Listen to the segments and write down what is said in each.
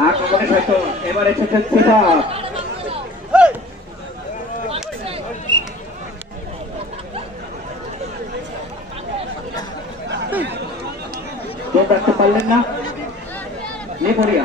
আক্রমণে হয়তো এবার এসেছেন সিফাত কেউ রাখতে পারলেন না নেপরিয়া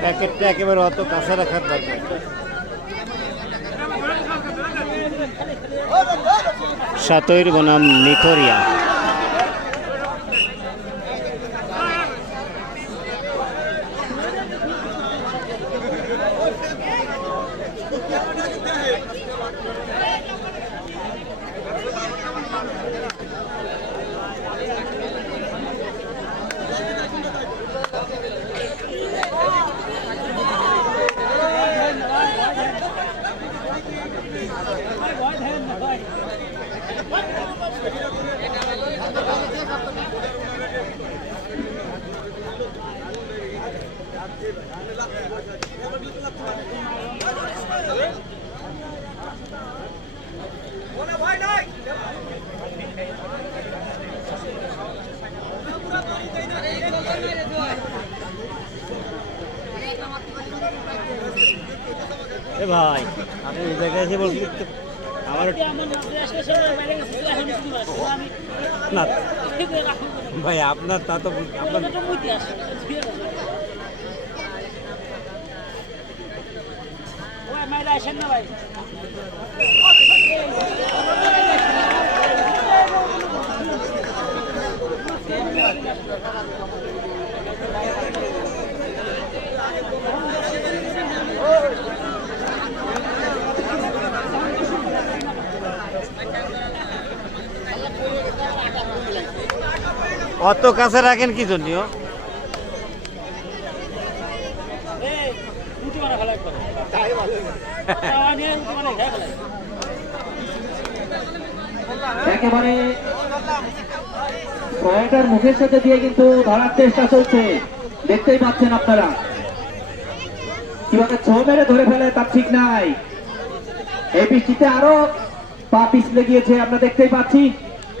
প্যাকেটটা একেবারে অত কাছে রাখার দরকার সাতইর বনাম নিথরিয়া ভাই আপনি এই জায়গায় এসে বলছি আমার না। ভাই আপনার তা তো আপনার অত কাছে রাখেন কি জন্য একেবারে ছয়টার মুখের সাথে দিয়ে কিন্তু ধরার চেষ্টা চলছে। দেখতেই পাচ্ছেন আপনারা। কীভাবে ছো মেরে ধরে ফেলে তার ঠিক নাই। এই বৃষ্টিতে আরও পা পিছলে গিয়েছে, আমরা দেখতেই পাচ্ছি।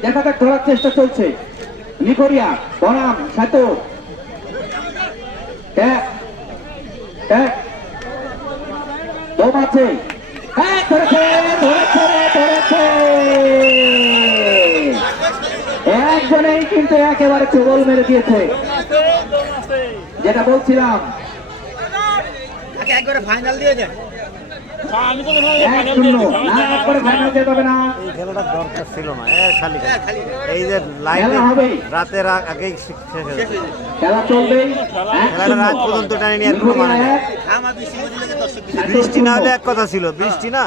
দেখা যাক ধরার চেষ্টা চলছে। নিকরিয়া, বনাম সাত দম আছে। হ্যাঁ ধরেছে ধরেছে ধরেছে। একজনেই কিন্তু একেবারে চুবল মেরে দিয়েছে। যেটা বলছিলাম। একবারে ফাইনাল দিয়ে দেন। এই খেলাটা দরকার ছিল না। এ খালি। এই যে লাইনে রাতের আগেই হয়ে খেলা খেলাটা রাত পর্যন্ত টানে নিয়ে কোনো মানে সাত বৃষ্টি না। হলে এক কথা ছিল। বৃষ্টি না?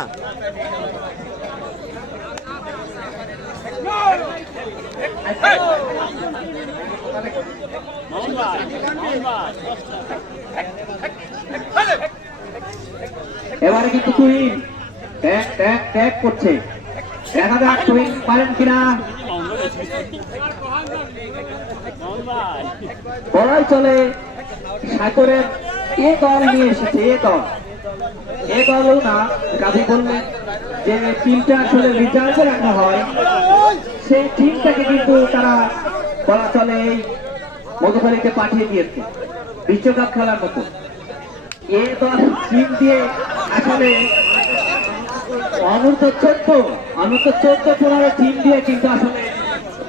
এবারে কিন্তু তুহিন। ট্যাগ ট্যাগ ট্যাগ করছে। দেখা যাক তুহিন পারেন কিনা। বলাই চলে সাগরের এ দল নিয়ে এসেছে, এ দল। এ দলও না কাজী বললেন যে টিমটা আসলে রিজার্ভে রাখা হয়, সেই টিমটাকে কিন্তু তারা বলা চলে এই মধুখালীতে পাঠিয়ে দিয়েছে, বিশ্বকাপ খেলার মতো। এ দল টিম দিয়ে আসলে অনূর্ধ্ব চোদ্দ অনূর্ধ্ব চোদ্দ, পনেরো টিম দিয়ে কিন্তু আসলে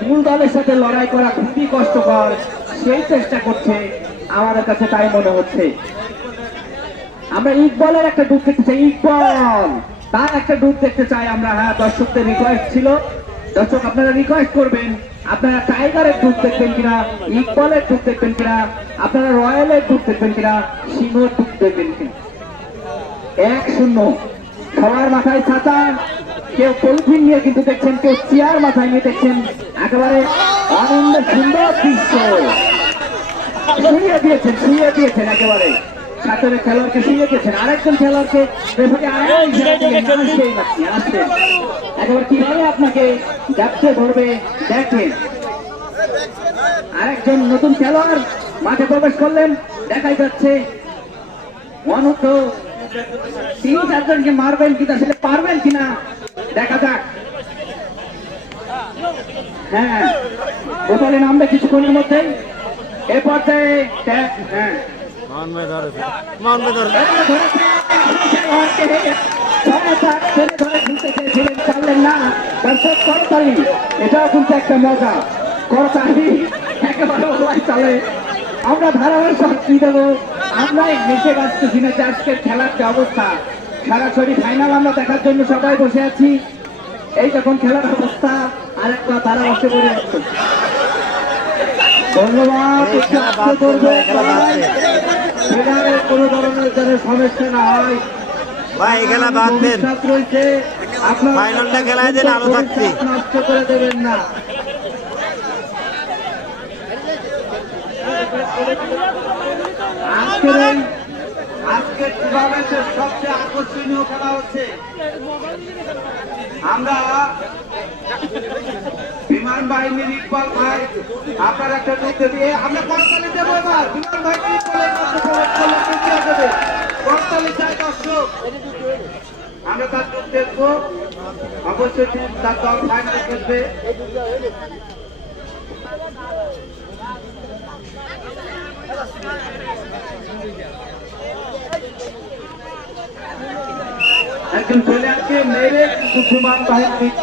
মূল দলের সাথে লড়াই করা খুবই কষ্টকর। সেই চেষ্টা করছে আমাদের কাছে তাই মনে হচ্ছে। আমরা ইকবলের একটা ডুব দেখতে চাই ইকবল তার একটা ডুব দেখতে চাই আমরা। হ্যাঁ দর্শকদের রিকোয়েস্ট ছিল। দর্শক, আপনারা রিকোয়েস্ট করবেন, আপনারা টাইগারের ডুব দেখবেন কিনা ইকবলের ডুব দেখবেন কিনা, আপনারা রয়্যালের ডুব দেখবেন কিনা, সিংহর ডুব দেখবেন কিনা। এক শূন্য। সবার মাথায় ছাতা। কেউ পলিথিন নিয়ে কিন্তু দেখছেন কেউ চেয়ার মাথায় নিয়ে দেখছেন। একেবারে আনন্দ সুন্দর দৃশ্য। শুয়ে দিয়েছেন শুয়ে দিয়েছেন একেবারে। সাঁতারে খেলোয়াড়কে শুয়ে দিয়েছেন। আরেকজন খেলোয়াড়কে রেফারি আসবেই আপনি, আসবেন। একেবারে কীভাবে আপনাকে যাচ্ছে ধরবে দেখেন। আরেকজন নতুন খেলোয়াড় মাঠে প্রবেশ করলেন। দেখাই যাচ্ছে অনূর্ধ্ব তিন চারজনকে মারবেন কিনা সেটা পারবেন কিনা দেখা যাক হ্যাঁ বোতলে নামবে কিছুক্ষণের মধ্যেই এ পর্যায়ে হ্যাঁ মান ধরেছে মান ধরেছে ধরে ধরে তাক ধরে ধরে ঢুকতে চেয়েছিলেন, পারলেন না। দর্শক করতালি, এটাও কিন্তু একটা মজা করতালি একেবারে চলে আমরা ধারাবাহিক শাস্তি দেবো আমরাই নেচে বাঁচতেছি না যে আজকের খেলার যে অবস্থা। সরাসরি ফাইনাল আমরা দেখার জন্য সবাই বসে আছি। এই যখন খেলার অবস্থা আরেকটা তারা বসে পড়ে যাচ্ছে ধন্যবাদ কোনো ধরনের যেন সমস্যা না হয়। ভাই খেলা বাদ দেন। ফাইনালটা খেলায় দেন, আরও থাকছি। নষ্ট করে দেবেন না। আজকের এই, আজকের টুর্নামেন্টের সবচেয়ে আকর্ষণীয় খেলা হচ্ছে আমরা বিমান বাহিনীর ইকবাল ভাই, আপনার একটা দেখতে দিয়ে, আমরা করতালি দেবো এবার। বিমান ভাই ইকবালের মধ্যে চাই দর্শক। আমরা তার যুগ দেখব। অবশ্যই তার দল ফাইনালে খেলবে। একজন চলে আসছে, মেরে কিন্তু বিমান বাহিনীর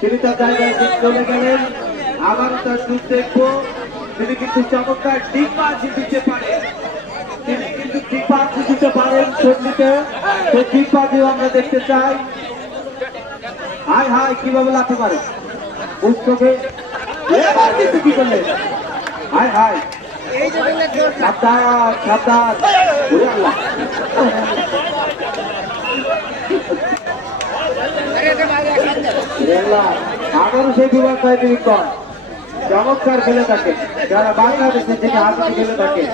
তিনি তার জায়গায় চলে গেলেন। আবার তার যুগ দেখব। তিনি কিন্তু চমৎকার ডিগবাজি দিতে পারে। তিনি কিন্তু ডিগবাজি দিতে পারেন সন্ধিতে। সেই ডিগবাজিও আমরা দেখতে চাই। হাই হাই কীভাবে লাথি পারে উৎসবে কি করলেন? হাই হাই। সাবধান সাবধান। আল্লাহ আবারও সেই বিভাগ বাহিনীর ইকবাল চমৎকার খেলে থাকে। যারা বাংলাদেশে থেকে হাতে খেলে থাকে।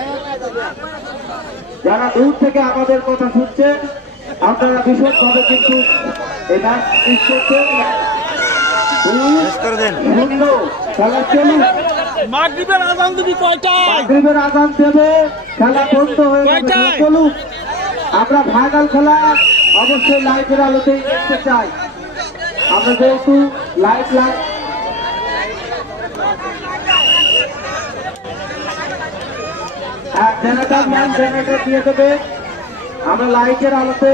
যারা দূর থেকে আমাদের কথা শুনছেন আপনারা ভীষণভাবে কিন্তু এই ম্যাচ শূন্য খেলা চলুক। মাগরিবের আজান দিবি কয়টায়? মাগরিবের আজান দেবে খেলা বন্ধ হয়ে যাবে চলুক আমরা ফাইনাল খেলা অবশ্যই লাইটের আলোতেই দেখতে চাই। আমরা যেহেতু light light generator man generator দিয়ে দেবে। আমরা লাইটের আলোতে